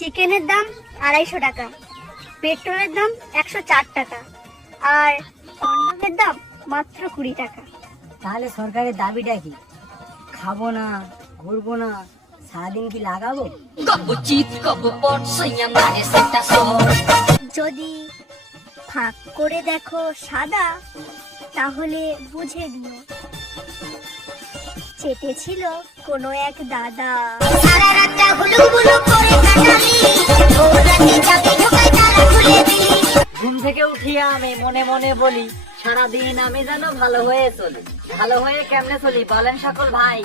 চিকেনের দাম 250 টাকা, পেট্রোলের দাম 104 টাকা, আর কন্ডমের দাম মাত্র 20 টাকা। তাহলে সরকারের দাবিটা কি? খাবো না, ঘুরবো না, সারাদিন কি লাগাবো? যদি ফাঁক করে দেখো সাদা, তাহলে বুঝে নিও চেটেছিল কোনো এক দাদা। সারা রাতটা হুলুহুলু করে কাটালি, ভোর রাতে চাবি ঢোকায় তালা খুলে দিলি। ঘুম থেকে উঠিয়া আমি মনে মনে বলি, সারাদিন আমি যেন ভালো হয়ে চলি। ভালো হয়ে কেমনে চলি বলেন সকল ভাই?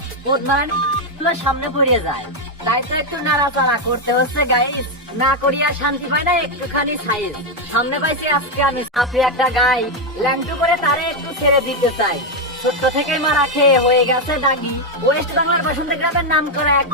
গুলো সামনে পড়িয়ে যায়, তাই তো একটু নাড়াচাড়া করতে হচ্ছে গাইস। না করিয়া শান্তি পাই না একটুখানি সাইজ। সামনে পাইছি আজকে আমি সাফি একটা গাই, ল্যাংটু করে তারে একটু ছেড়ে দিতে চাই। ছোট্ট থেকে মারা খেয়ে হয়ে গেছে দাগি, ওয়েস্ট বাংলার বাসন্তী গ্রামের নাম করা এক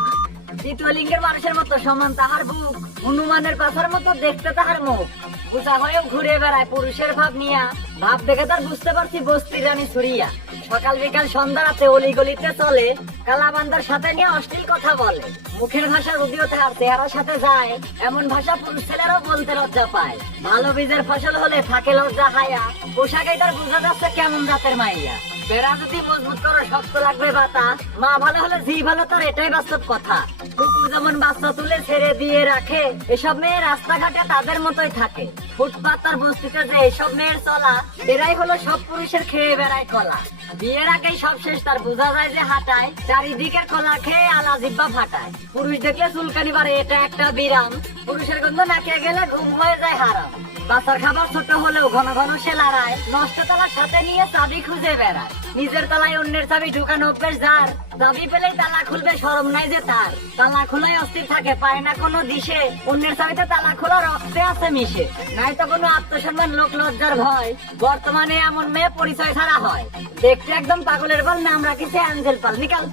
দ্বিতীয় লিঙ্গের মানুষের মতো সমান তাহার বুক, হনুমানের পাথার মতো দেখতে তাহার মুখ। বুঝা হয়েও ঘুরে বেড়ায় পুরুষের ভাব নিয়া, ভাব দেখে তার বুঝতে পারছি বস্তির রানী ছুরিয়া। সকাল বিকাল সন্ধ্যা রাতে অলি গলিতে চলে, কালাবান্দার সাথে নিয়ে অশ্লীল কথা বলে। মুখের ভাষা যদিও তাহার চেহারার সাথে যায়, এমন ভাষা পুরুষ ছেলেরাও বলতে লজ্জা পায়। ভালো বীজের ফসল হলে থাকে লজ্জা হায়া, পোশাকে তার বোঝা যাচ্ছে কেমন জাতের মাইয়া। বেড়া যদি মজবুত করো শক্ত লাগবে বাতা, মা ভালো হলে জি ভালো তার এটাই বাস্তব কথা। কুকুর যেমন বাচ্চা তুলে ছেড়ে দিয়ে রাখে, এসব মেয়ে রাস্তাঘাটে তাদের মতোই থাকে। ফুটপাত আর বস্তিতে যে এসব মেয়ের চলা, এরাই হলো সব পুরুষের খেয়ে বেড়ায় কলা। বিয়ের আগেই সব শেষ তার বোঝা যায় যে হাঁটায়, চারিদিকের কলা খেয়ে আলা জিব্বা ফাটায়। পুরুষ দেখলে চুলকানি বাড়ে এটা একটা বিরাম, পুরুষের গন্ধ নাকে গেলে ঘুম হয়ে যায় হারাম। বাচ্চার খাবার ছোট হলেও ঘন ঘন সে লড়ায়, নষ্ট তালার সাথে নিয়ে চাবি খুঁজে বেড়ায়। নিজের তালায় অন্যের চাবি ঢুকানো অভ্যেস যার, চাবি পেলেই তালা খুলবে শরম নাই যে তার। তালা খোলাই অস্থির থাকে পায় না কোনো দিশে, অন্যের চাবিতে তালা খোলা রক্তে আছে মিশে। নাই তো কোনো আত্মসম্মান লোক লজ্জার ভয়, বর্তমানে এমন মেয়ে পরিচয় ছাড়া হয়। দেখতে একদম পাগলের বল, নাম রাখিছে অ্যাঞ্জেল পাল। নিকাল।